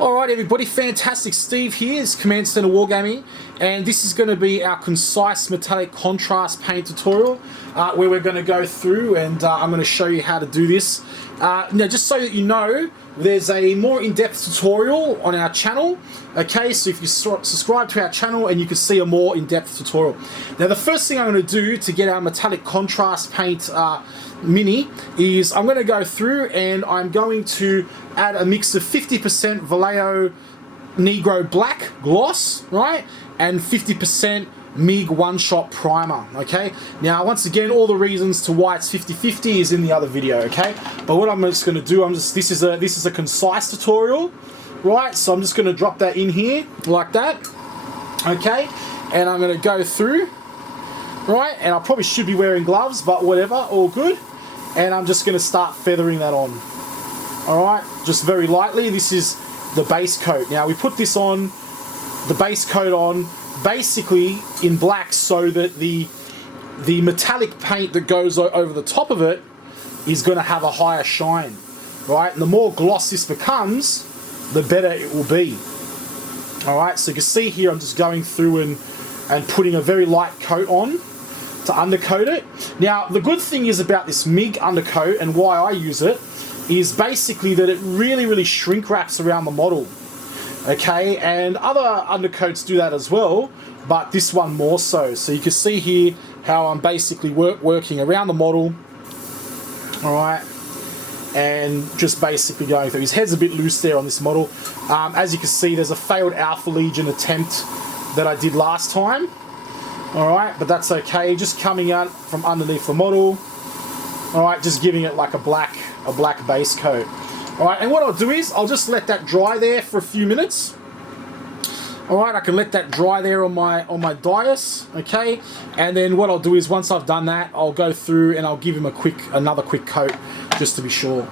Alright everybody, fantastic. Steve here, it's Command Center Wargaming, and this is going to be our concise metallic contrast paint tutorial where we're going to go through and I'm going to show you how to do this. Now just so that you know, there's a more in-depth tutorial on our channel, okay, so if you subscribe to our channel and you can see a more in-depth tutorial. Now the first thing I'm going to do to get our metallic contrast paint mini is I'm going to go through and I'm going to add a mix of 50% Vallejo Negro Black gloss, right, and 50% MIG one-shot primer, okay? Now, once again, all the reasons to why it's 50-50 is in the other video, okay? But what I'm just going to do, this is a concise tutorial, right? So I'm just going to drop that in here like that, okay? And I'm going to go through, right? And I probably should be wearing gloves, but whatever, all good. And I'm just going to start feathering that on. Alright, just very lightly. This is the base coat. Now we put this on, the base coat on, basically in black so that the metallic paint that goes over the top of it is going to have a higher shine. Right, and the more gloss this becomes, the better it will be. Alright, so you can see here I'm just going through and putting a very light coat on to undercoat it. Now the good thing is about this MIG undercoat and why I use it is basically that it really shrink wraps around the model, okay, and other undercoats do that as well, but this one more so. So you can see here how I'm basically working around the model, alright, and just basically going through. His head's a bit loose there on this model. As you can see, there's a failed Alpha Legion attempt that I did last time, alright, but that's okay, just coming out from underneath the model, alright, just giving it like a black base coat. Alright, and what I'll do is I'll just let that dry there for a few minutes. Alright, I can let that dry there on my dais, okay? And then what I'll do is once I've done that, I'll go through and I'll give him another quick coat just to be sure.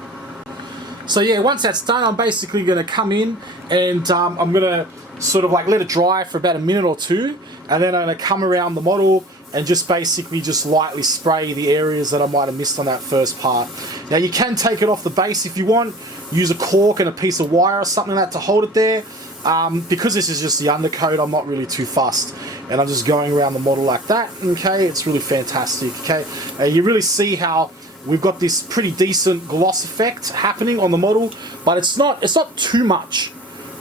So yeah, once that's done, I'm basically going to come in and I'm going to sort of like let it dry for about a minute or two, and then I'm going to come around the model and just basically just lightly spray the areas that I might have missed on that first part. Now you can take it off the base if you want, use a cork and a piece of wire or something like that to hold it there. Because this is just the undercoat, I'm not really too fussed. And I'm just going around the model like that, okay? It's really fantastic, okay? You really see how we've got this pretty decent gloss effect happening on the model, but it's not too much,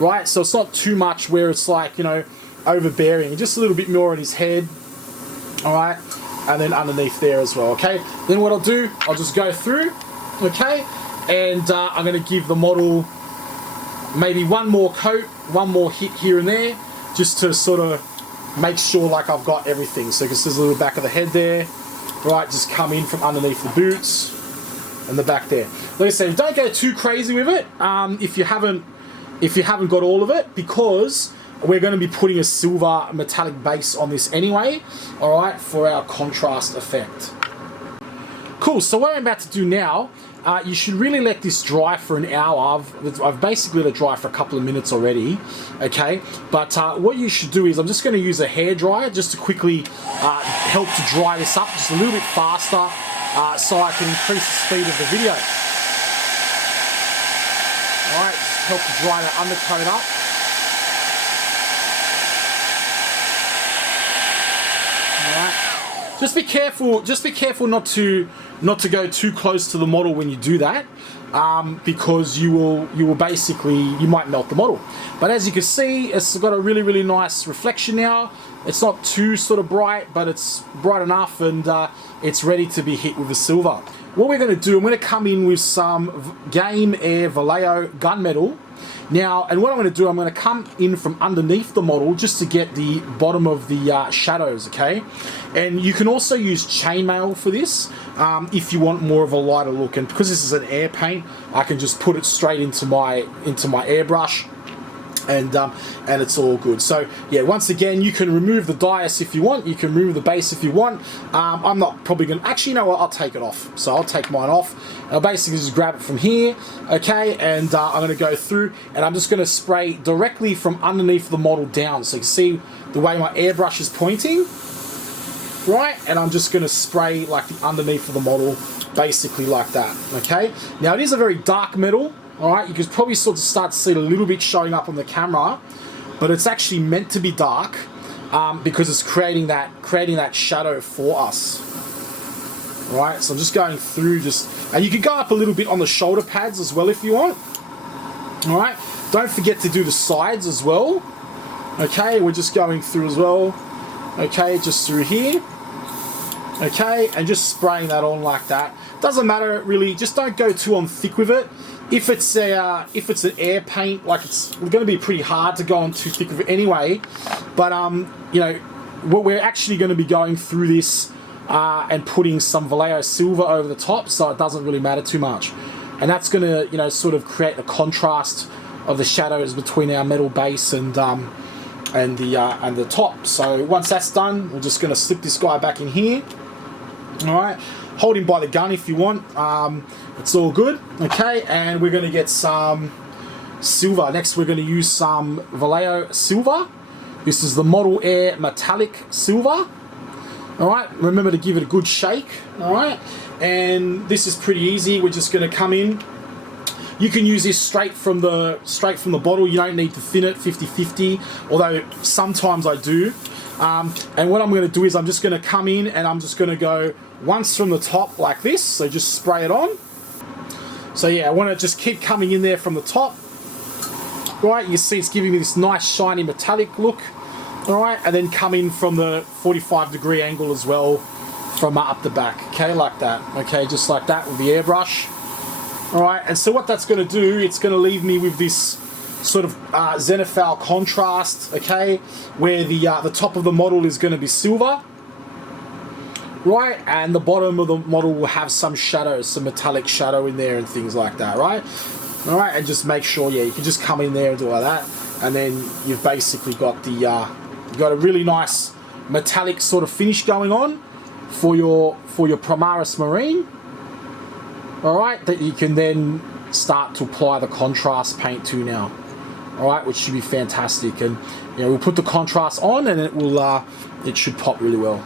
right? So it's not too much where it's like, you know, overbearing. Just a little bit more on his head, alright, and then underneath there as well, okay? Then what I'll do, I'll just go through, okay, and I'm going to give the model maybe one more coat, one more hit here and there, just to sort of make sure like I've got everything. So you can see there's a little back of the head there, right, just come in from underneath the boots, and the back there. Like I said, don't go too crazy with it if you haven't got all of it, because we're going to be putting a silver metallic base on this anyway, alright, for our contrast effect. Cool, so what I'm about to do now, you should really let this dry for an hour. I've basically let it dry for a couple of minutes already, okay? But what you should do is, I'm just going to use a hairdryer just to quickly help to dry this up just a little bit faster so I can increase the speed of the video. Alright, help to dry that undercoat up. Just be careful not to go too close to the model when you do that, because you might melt the model. But as you can see, it's got a really nice reflection now. It's not too sort of bright, but it's bright enough, and it's ready to be hit with the silver. What we're going to do, I'm going to come in with some Game Air Vallejo gunmetal. Now, and what I'm going to do, I'm going to come in from underneath the model just to get the bottom of the shadows, okay? And you can also use chainmail for this if you want more of a lighter look. And because this is an air paint, I can just put it straight into my airbrush, and it's all good. So yeah, once again, you can remove the dais if you want, you can remove the base if you want. I'm not probably going to, actually, you know what, I'll take it off. So I'll take mine off. I'll basically just grab it from here, okay, and I'm going to go through, and I'm just going to spray directly from underneath the model down. So you can see the way my airbrush is pointing, right, and I'm just going to spray like the underneath of the model basically like that, okay? Now, it is a very dark metal, all right? You can probably sort of start to see it a little bit showing up on the camera, but it's actually meant to be dark because it's creating that shadow for us. All right, so I'm just going through and you can go up a little bit on the shoulder pads as well if you want. All right, don't forget to do the sides as well. Okay, we're just going through as well. Okay, just through here. Okay, and just spraying that on like that. Doesn't matter really, just don't go too on thick with it. If it's an air paint, like it's going to be pretty hard to go on too thick with it anyway. But you know, what we're actually going to be going through this and putting some Vallejo Silver over the top, so it doesn't really matter too much. And that's going to, you know, sort of create the contrast of the shadows between our metal base and the top. So once that's done, we're just going to slip this guy back in here. All right, hold him by the gun if you want. It's all good. Okay, and we're going to get some silver. Next, we're going to use some Vallejo Silver. This is the Model Air Metallic Silver. All right, remember to give it a good shake. All right, and this is pretty easy. We're just going to come in. You can use this straight from the bottle. You don't need to thin it 50-50, although sometimes I do. And what I'm going to do is I'm just going to come in and I'm just going to go once from the top like this. So just spray it on. So yeah, I want to just keep coming in there from the top. Right, you see it's giving me this nice shiny metallic look. All right, and then come in from the 45-degree angle as well from up the back. Okay, like that. Okay, just like that with the airbrush. All right, and so what that's going to do, it's going to leave me with this sort of zenithal contrast, okay, where the top of the model is going to be silver, right, and the bottom of the model will have some shadows, some metallic shadow in there and things like that, right? All right, and just make sure, yeah, you can just come in there and do all that, and then you've basically got you've got a really nice metallic sort of finish going on for your Primaris Marine. All right, that you can then start to apply the contrast paint to now. All right, which should be fantastic, and you know, we'll put the contrast on, and it should pop really well.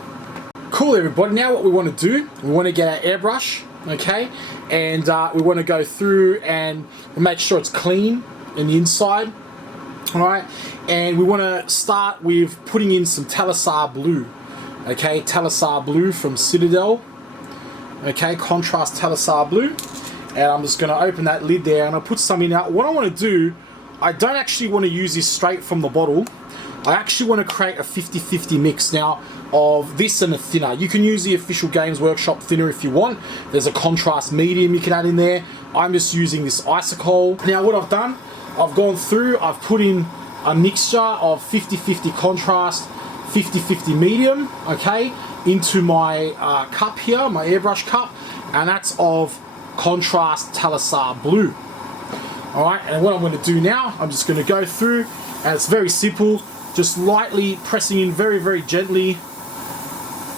Cool, everybody. Now what we want to do, we want to get our airbrush, okay, and we want to go through and make sure it's clean in the inside. All right, and we want to start with putting in some Talisar blue, okay, Talisar blue from Citadel. Okay, contrast Talisar blue, and I'm just going to open that lid there and I'll put some in. Now what I want to do, I don't actually want to use this straight from the bottle. I actually want to create a 50-50 mix now of this and a thinner. You can use the official Games Workshop thinner if you want. There's a contrast medium you can add in there. I'm just using this Isocol. Now what I've done, I've gone through, I've put in a mixture of 50-50 contrast, 50-50 medium, okay, into my cup here, my airbrush cup, and that's of contrast Talisar blue. All right, and what I'm going to do now, I'm just going to go through, and it's very simple, just lightly pressing in very, very gently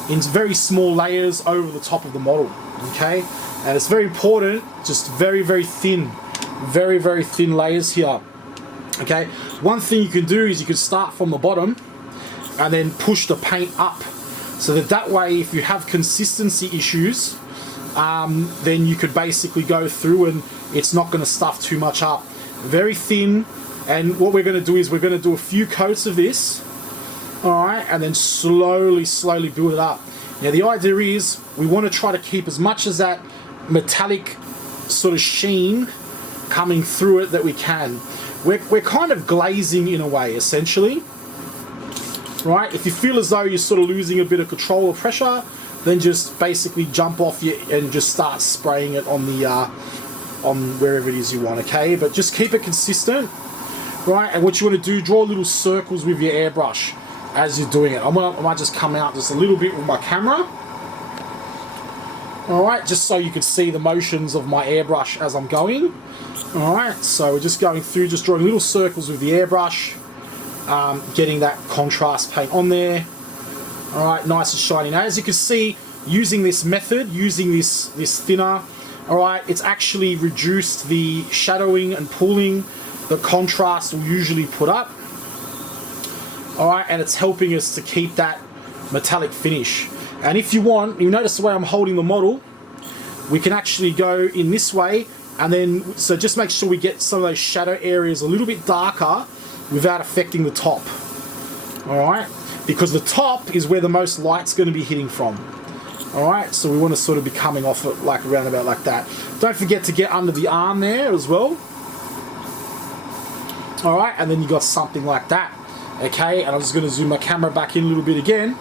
in very small layers over the top of the model, okay? And it's very important, just very, very thin layers here, okay? One thing you can do is you can start from the bottom and then push the paint up, so that way if you have consistency issues, then you could basically go through and it's not going to stuff too much up. Very thin, and what we're going to do is we're going to do a few coats of this, alright, and then slowly build it up. Now the idea is we want to try to keep as much as that metallic sort of sheen coming through it that we can. We're kind of glazing in a way, essentially. Right? If you feel as though you're sort of losing a bit of control or pressure, then just basically jump off and just start spraying it on the on wherever it is you want, okay? But just keep it consistent, right? And what you want to do, draw little circles with your airbrush as you're doing it. I might just come out just a little bit with my camera. All right, just so you can see the motions of my airbrush as I'm going. All right, so we're just going through, just drawing little circles with the airbrush, getting that contrast paint on there. All right, nice and shiny. Now, as you can see, using this method, using this thinner, all right, it's actually reduced the shadowing and pooling that contrast will usually put up. All right, and it's helping us to keep that metallic finish. And if you want, you notice the way I'm holding the model, we can actually go in this way, and then, so just make sure we get some of those shadow areas a little bit darker without affecting the top. Alright, because the top is where the most light's going to be hitting from. Alright, so we want to sort of be coming off it like around about like that. Don't forget to get under the arm there as well. Alright, and then you got something like that. Okay, and I'm just going to zoom my camera back in a little bit again,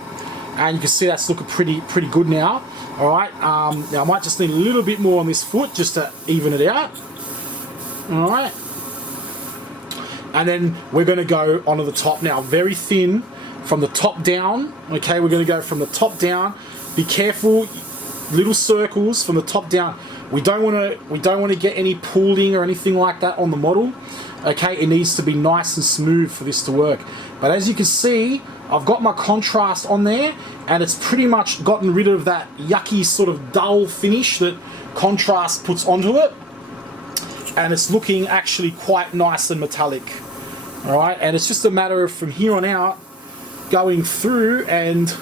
and you can see that's looking pretty good now. Alright, now I might just need a little bit more on this foot just to even it out. Alright, and then we're going to go onto the top now, very thin from the top down. Okay, we're going to go from the top down. Be careful, little circles from the top down. We don't want to get any pooling or anything like that on the model. Okay, it needs to be nice and smooth for this to work. But as you can see, I've got my contrast on there, and it's pretty much gotten rid of that yucky sort of dull finish that contrast puts onto it, and it's looking actually quite nice and metallic. All right, and it's just a matter of from here on out going through and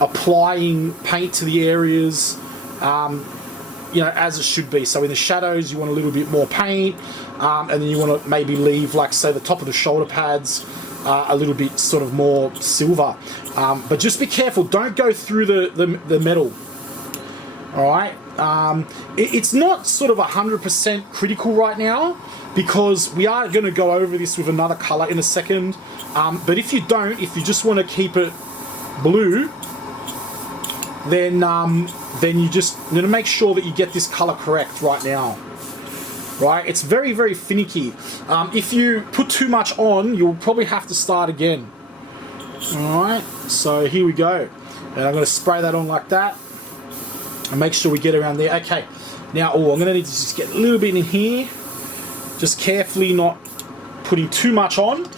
applying paint to the areas, you know, as it should be. So in the shadows, you want a little bit more paint, and then you want to maybe leave, like, say, the top of the shoulder pads a little bit sort of more silver. But just be careful, don't go through the metal. All right, it's not sort of 100% critical right now, because we are going to go over this with another color in a second. But if you just want to keep it blue, then you just need to make sure that you get this color correct right now. Right, it's very finicky. If you put too much on, you'll probably have to start again. All right, so here we go, and I'm going to spray that on like that, and make sure we get around there. Okay, now I'm going to need to just get a little bit in here, just carefully not putting too much on,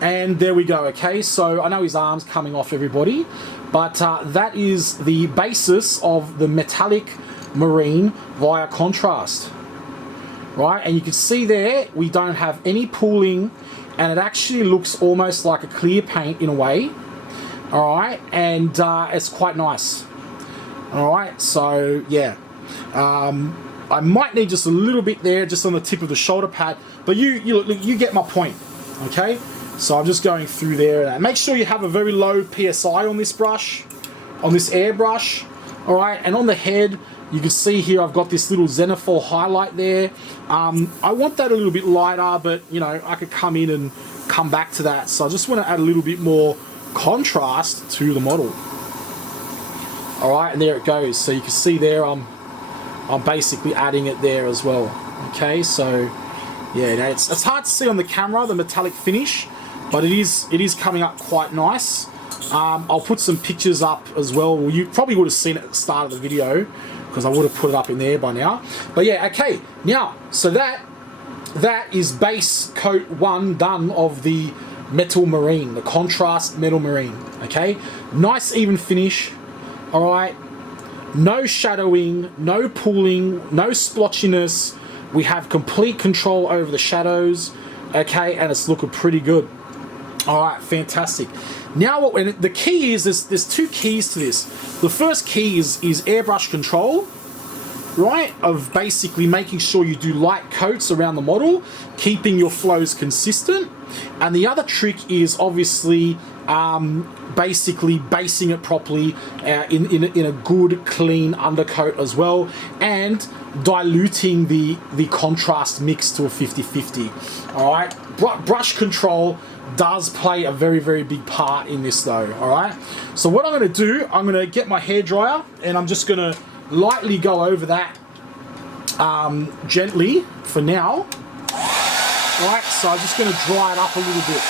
and there we go. Okay, so I know his arm's coming off, everybody, but that is the basis of the Metalic Marine via contrast. Right, and you can see there we don't have any pooling, and it actually looks almost like a clear paint in a way. All right, and it's quite nice. All right, so yeah, I might need just a little bit there, just on the tip of the shoulder pad, but you get my point. Okay, so I'm just going through there, and make sure you have a very low PSI on this brush, on this airbrush. All right, and on the head, you can see here I've got this little Zenithal highlight there. I want that a little bit lighter, but you know, I could come in and come back to that. So I just want to add a little bit more contrast to the model. All right, and there it goes. So you can see there I'm basically adding it there as well. Okay, so yeah, now it's hard to see on the camera, the metallic finish, but it is coming up quite nice. I'll put some pictures up as well. Well, you probably would have seen it at the start of the video, because I would have put it up in there by now. But yeah, okay, now, so that is base coat 1 done of the Metal Marine, the contrast Metal Marine. Okay, nice even finish. All right, no shadowing, no pooling, no splotchiness. We have complete control over the shadows. Okay, and it's looking pretty good. All right, fantastic. Now, the key is there's two keys to this. The first key is airbrush control, right? Of basically making sure you do light coats around the model, keeping your flows consistent. And the other trick is obviously basically basing it properly in a good, clean undercoat as well, and diluting the contrast mix to a 50-50. All right, brush control does play a very big part in this though. All right, so what I'm going to do, I'm going to get my hairdryer, and I'm just going to lightly go over that gently for now. All right, so I'm just going to dry it up a little bit.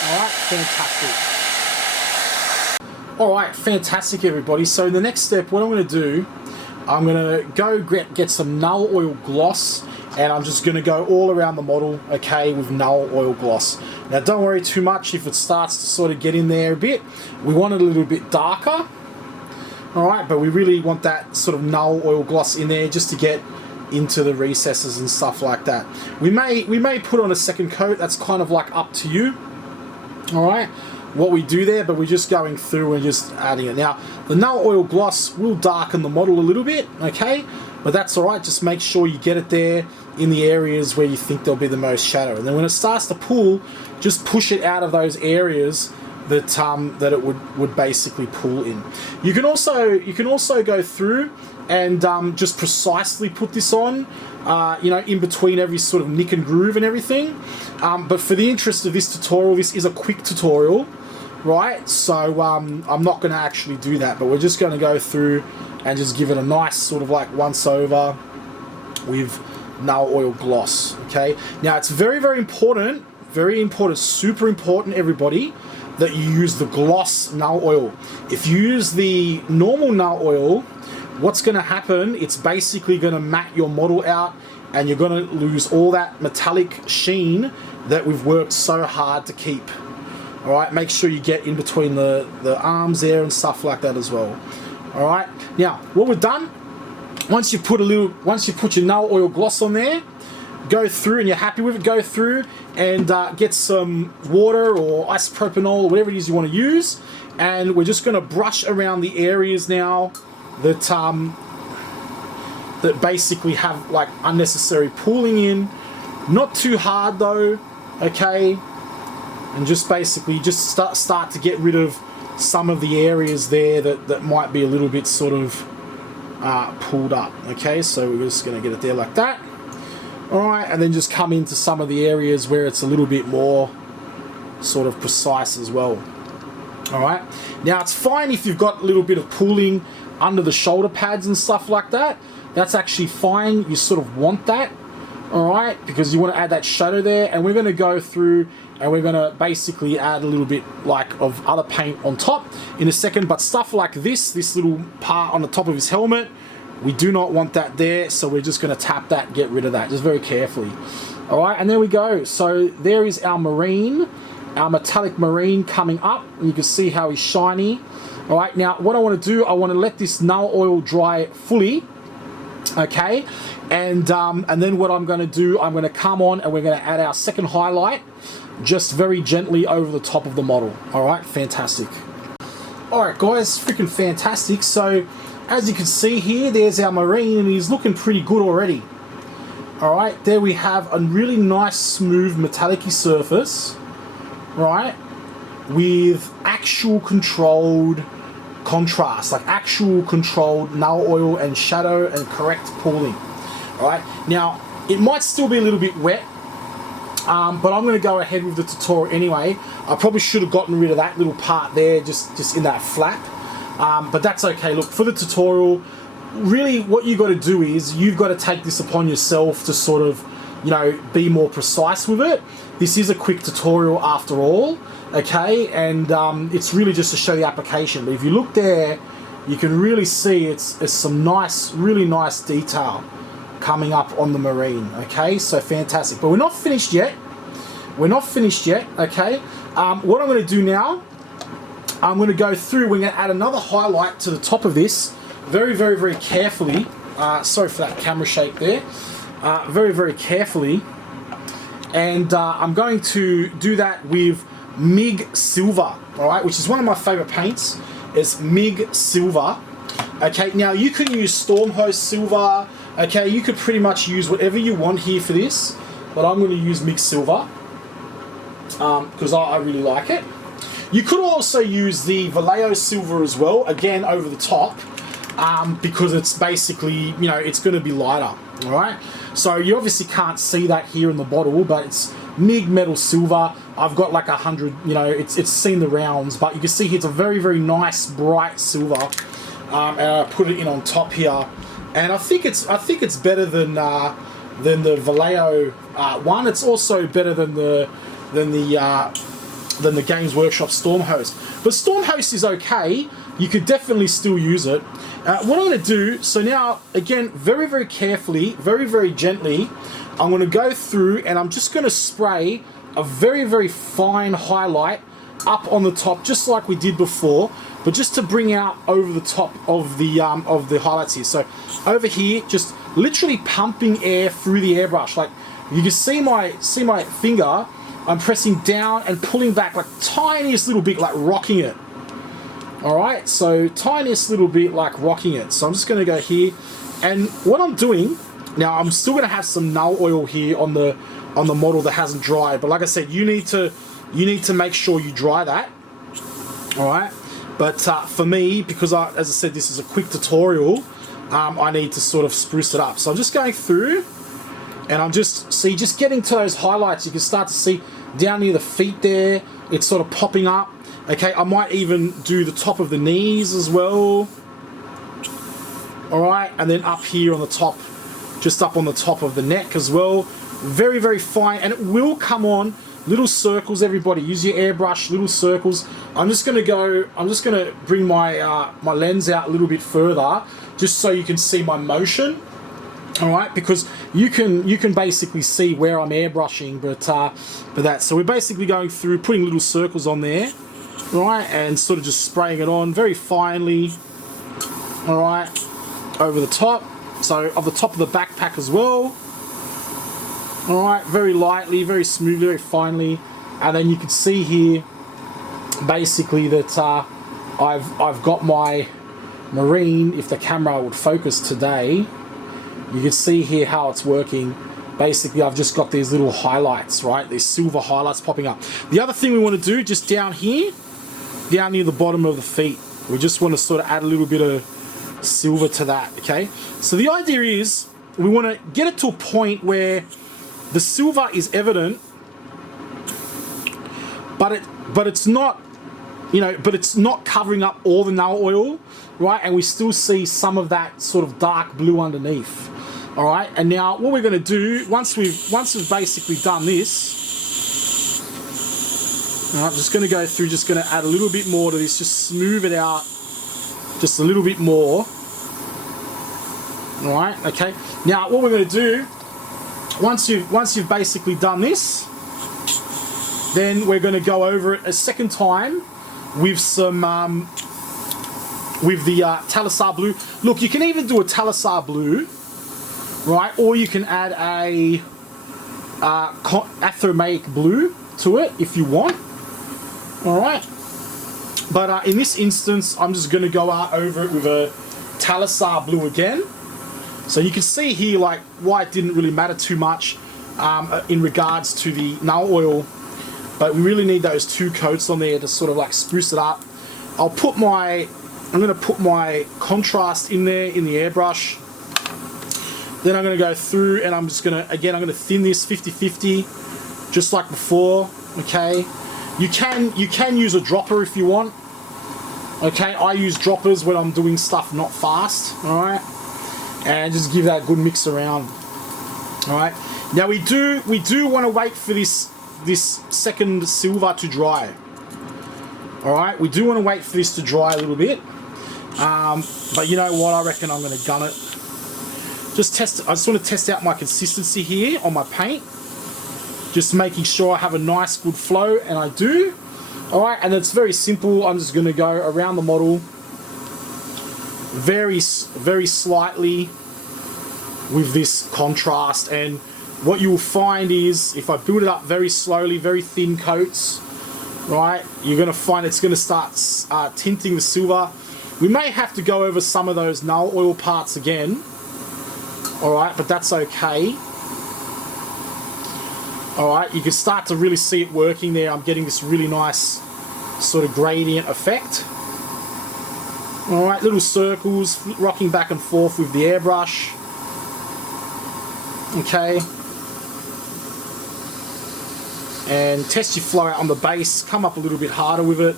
All right, fantastic. All right, fantastic, everybody. So the next step, what I'm going to do, I'm going to go get some Null Oil Gloss, and I'm just going to go all around the model, okay, with Null Oil Gloss. Now, don't worry too much if it starts to sort of get in there a bit. We want it a little bit darker, all right, but we really want that sort of Null Oil Gloss in there just to get into the recesses and stuff like that. We may put on a second coat. That's kind of like up to you. All right, what we do there, but we're just going through and just adding it. Now, the null oil gloss will darken the model a little bit, okay? But that's all right. Just make sure you get it there in the areas where you think there'll be the most shadow. And then when it starts to pull, just push it out of those areas that that it would basically pull in. You can also go through and just precisely put this on, you know, in between every sort of nick and groove and everything. But for the interest of this tutorial, this is a quick tutorial, right? So I'm not going to actually do that, but we're just going to go through and just give it a nice sort of like once over with null oil gloss. Okay, now it's very important, super important, everybody, that you use the gloss null oil. If you use the normal null oil, what's going to happen, it's basically going to matte your model out and you're going to lose all that metallic sheen that we've worked so hard to keep. All right, make sure you get in between the arms there and stuff like that as well. All right, now what we've done, once you put your null oil gloss on there, go through and you're happy with it, go through and get some water or isopropanol or whatever it is you want to use, and we're just going to brush around the areas now that that basically have like unnecessary pooling in. Not too hard though, okay? And just basically just start to get rid of some of the areas there that might be a little bit sort of pulled up. Okay, so we're just going to get it there like that. Alright, and then just come into some of the areas where it's a little bit more sort of precise as well. Alright, now it's fine if you've got a little bit of pooling under the shoulder pads and stuff like that. That's actually fine, you sort of want that. Alright, because you want to add that shadow there, and we're going to go through and we're going to basically add a little bit like of other paint on top in a second. But stuff like this little part on the top of his helmet, we do not want that there, so we're just going to tap that, get rid of that, just very carefully. Alright, and there we go. So there is our Marine, our Metallic Marine coming up, and you can see how he's shiny. Alright, now what I want to do, I want to let this null oil dry fully. Okay, and then what I'm going to do, I'm going to come on and we're going to add our second highlight just very gently over the top of the model. Alright, fantastic. Alright guys, freaking fantastic. So as you can see here, there's our Marine and he's looking pretty good already. Alright, there we have a really nice smooth metallic-y surface, right, with actual controlled contrast, like actual controlled null oil and shadow and correct pooling. Alright, now it might still be a little bit wet, but I'm going to go ahead with the tutorial anyway. I probably should have gotten rid of that little part there, just in that flap, but that's okay. Look, for the tutorial, really what you've got to do is you've got to take this upon yourself to sort of, you know, be more precise with it. This is a quick tutorial after all, okay, and it's really just to show the application. But if you look there, you can really see it's some nice, really nice detail coming up on the Marine. Okay, so fantastic. But we're not finished yet. We're not finished yet. Okay. What I'm going to do now, I'm going to go through. We're going to add another highlight to the top of this, very, very, very carefully. Sorry for that camera shake there. Very, very carefully, and I'm going to do that with MIG Silver. All right, which is one of my favorite paints. Is MIG Silver. Okay, now you can use Stormhost Silver. Okay, you could pretty much use whatever you want here for this, but I'm going to use MIG Silver because I really like it. You could also use the Vallejo Silver as well, again over the top, because it's basically, you know, it's going to be lighter. All right, so you obviously can't see that here in the bottle, but it's MIG Metal Silver. I've got like 100, you know, it's seen the rounds, but you can see here it's a very, very nice bright silver, and I put it in on top here, and I think it's better than the Vallejo one. It's also better than the Games Workshop Stormhost, but Stormhost is okay. You could definitely still use it. What I'm going to do, so now again, very, very carefully, very, very gently, I'm going to go through and I'm just going to spray a very, very fine highlight up on the top, just like we did before, but just to bring out over the top of the highlights here. So over here, just literally pumping air through the airbrush. Like you can see my finger. I'm pressing down and pulling back like tiniest little bit, like rocking it. All right, so tiniest little bit like rocking it. So I'm just going to go here, and what I'm doing now, I'm still going to have some null oil here on the model that hasn't dried. But like I said, you need to make sure you dry that. All right, but for me, because as I said, this is a quick tutorial, I need to sort of spruce it up. So I'm just going through, and I'm just getting to those highlights. You can start to see down near the feet there, it's sort of popping up. Okay, I might even do the top of the knees as well. All right, and then up here on the top, just up on the top of the neck as well. Very, very fine, and it will come on little circles. Everybody, use your airbrush, little circles. I'm just gonna bring my my lens out a little bit further, just so you can see my motion. All right, because you can basically see where I'm airbrushing, but that. So we're basically going through, putting little circles on there, right, and sort of just spraying it on very finely. All right, over the top. So of the top of the backpack as well. All right, very lightly, very smoothly, very finely, and then you can see here, basically that I've got my Marine. If the camera would focus today, you can see here how it's working. Basically, I've just got these little highlights, right? These silver highlights popping up. The other thing we want to do, just down here, down near the bottom of the feet, we just want to sort of add a little bit of silver to that, okay? So the idea is we want to get it to a point where the silver is evident, but it's not, you know, but it's not covering up all the null oil, right? And we still see some of that sort of dark blue underneath. All right, and now what we're going to do, once we've basically done this, I'm just going to go through, just going to add a little bit more to this, just smooth it out just a little bit more. All right, okay. Now what we're going to do, once you've basically done this, then we're going to go over it a second time with some with the Talisar blue. Look, you can even do a Talisar blue, right? Or you can add a Athermaic blue to it if you want. All right. But in this instance, I'm just going to go over it with a Talisar blue again. So you can see here, like, why it didn't really matter too much in regards to the null oil. But we really need those two coats on there to sort of like spruce it up. I'm going to put my contrast in there in the airbrush. Then I'm going to go through and I'm going to thin this 50-50, just like before, okay? You can use a dropper if you want, okay? I use droppers when I'm doing stuff not fast, all right? And just give that a good mix around, all right? Now we do want to wait for this second silver to dry, all right? We do want to wait for this to dry a little bit, but you know what? I reckon I'm going to gun it. I just want to test out my consistency here on my paint. Just making sure I have a nice good flow, and I do. All right, and it's very simple. I'm just going to go around the model very slightly with this contrast, and what you will find is if I build it up very slowly, very thin coats, right, you're going to find it's going to start tinting the silver. We may have to go over some of those null oil parts again. Alright, but that's okay. Alright, you can start to really see it working there. I'm getting this really nice sort of gradient effect. Alright, little circles, rocking back and forth with the airbrush. Okay. And test your flow out on the base. Come up a little bit harder with it.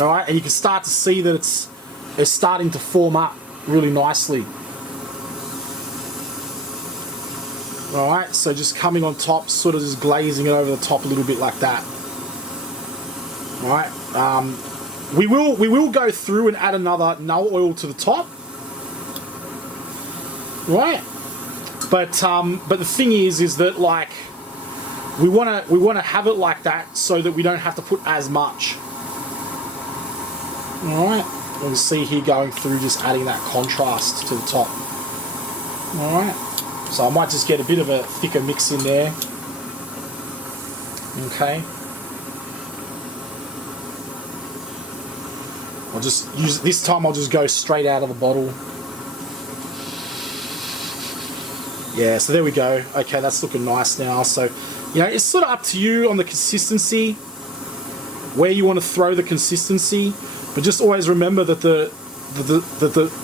Alright, and you can start to see that it's starting to form up really nicely. Alright, so just coming on top, sort of just glazing it over the top a little bit like that. Alright, we will go through and add another null oil to the top. Right? But the thing is that, like, we wanna have it like that so that we don't have to put as much. Alright, You'll see here going through, just adding that contrast to the top. Alright, so I might just get a bit of a thicker mix in there. Okay. I'll just use, this time I'll just go straight out of the bottle. Yeah, so there we go. Okay, that's looking nice now. So, you know, it's sort of up to you on the consistency, where you want to throw the consistency, but just always remember that the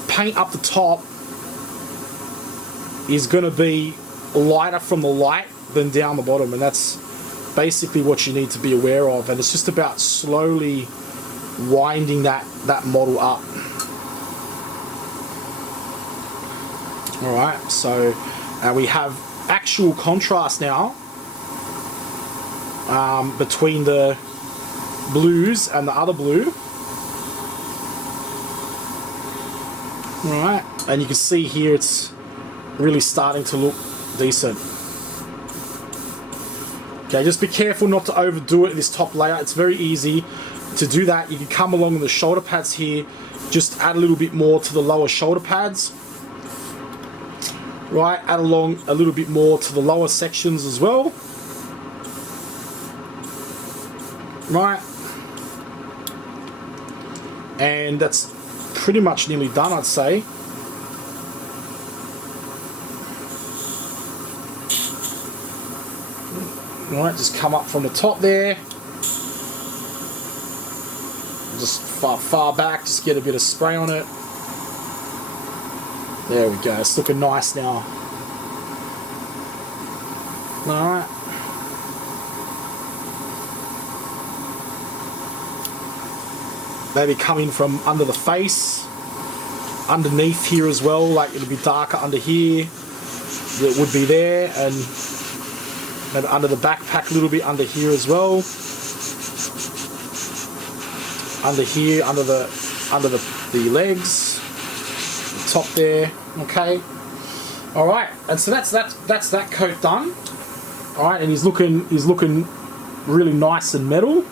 paint up the top is going to be lighter from the light than down the bottom, and that's basically what you need to be aware of. And it's just about slowly winding that model up. Alright, so we have actual contrast now between the blues and the other blue. Alright, and you can see here it's really starting to look decent. Okay, just be careful not to overdo it in this top layer. It's very easy to do that. You can come along the shoulder pads here, just add a little bit more to the lower shoulder pads. Right, add along a little bit more to the lower sections as well. Right. And that's pretty much nearly done, I'd say. Alright, just come up from the top there. Just far back, just get a bit of spray on it. There we go, it's looking nice now. Alright. Maybe coming from under the face, underneath here as well, like it'll be darker under here, it would be there, and maybe under the backpack a little bit under here as well. Under here, under the legs, the top there. Okay. All right, and so that's that coat done. All right, and he's looking really nice and metal.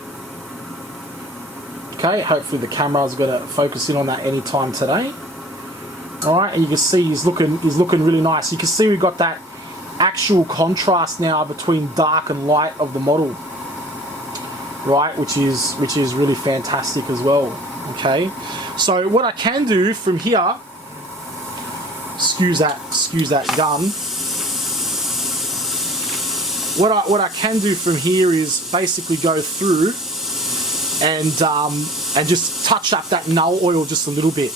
Okay, hopefully the camera's going to focus in on that anytime today. All right, and you can see he's looking really nice. You can see we've got that actual contrast now between dark and light of the model, right, which is really fantastic as well. Okay, so what I can do from here, excuse that gun, what I can do from here is basically go through and just touch up that null oil just a little bit.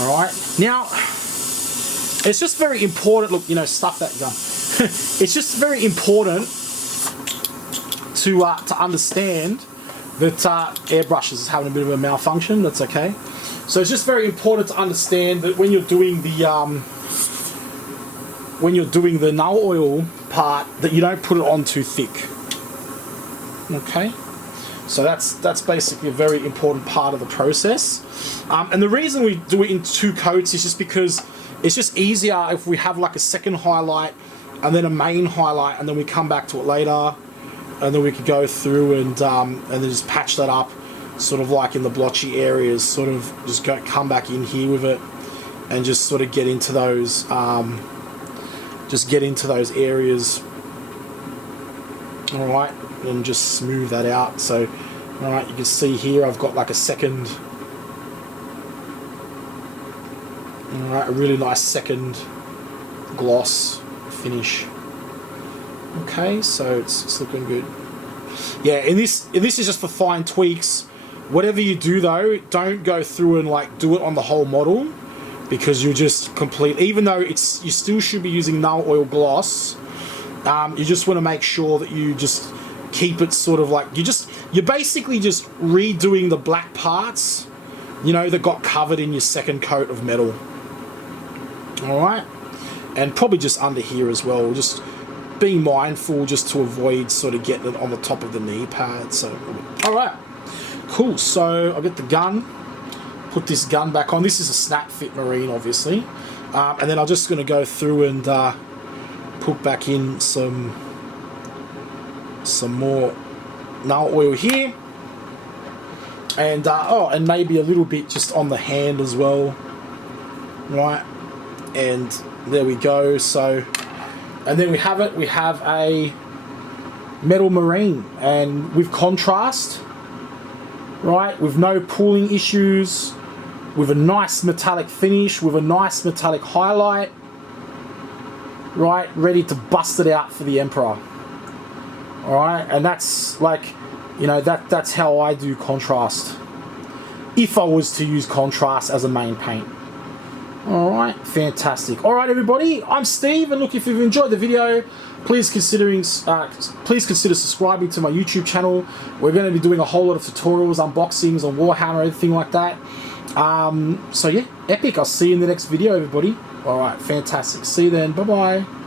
All right, now it's just very important. Look, you know, stuff that gun. It's just very important to understand that Airbrushers is having a bit of a malfunction. That's okay. So it's just very important to understand that when you're doing the null oil part, that you don't put it on too thick. Okay. So that's basically a very important part of the process. And the reason we do it in two coats is just because it's just easier if we have like a second highlight and then a main highlight, and then we come back to it later, and then we could go through and then just patch that up, sort of like in the blotchy areas, sort of just come back in here with it, and just sort of get into those areas. All right, and just smooth that out. So, all right, you can see here I've got like a second. Alright, a really nice second gloss finish. Okay, so it's looking good. Yeah, and this is just for fine tweaks. Whatever you do though, don't go through and like do it on the whole model, because you just complete, even though you still should be using null oil gloss, you just want to make sure that you just keep it sort of like, you're basically just redoing the black parts, you know, that got covered in your second coat of metal. Alright, and probably just under here as well, just being mindful just to avoid sort of getting it on the top of the knee pad. So, alright, cool. So I'll get the gun, put this gun back on. This is a snap fit Marine, obviously, and then I'm just going to go through and put back in some more null oil here. And oh, and maybe a little bit just on the hand as well, right? And there we go. So, and then we have a metal marine, and with contrast, right, with no pooling issues, with a nice metallic finish, with a nice metallic highlight, right, ready to bust it out for the Emperor. All right, and that's like, you know, that's how I do contrast, if I was to use contrast as a main paint. All right, fantastic. All right, everybody, I'm Steve, and look, if you've enjoyed the video, please consider subscribing to my YouTube channel. We're going to be doing a whole lot of tutorials, unboxings on Warhammer, everything like that. So yeah, epic. I'll see you in the next video, everybody. All right, fantastic. See you then. Bye bye.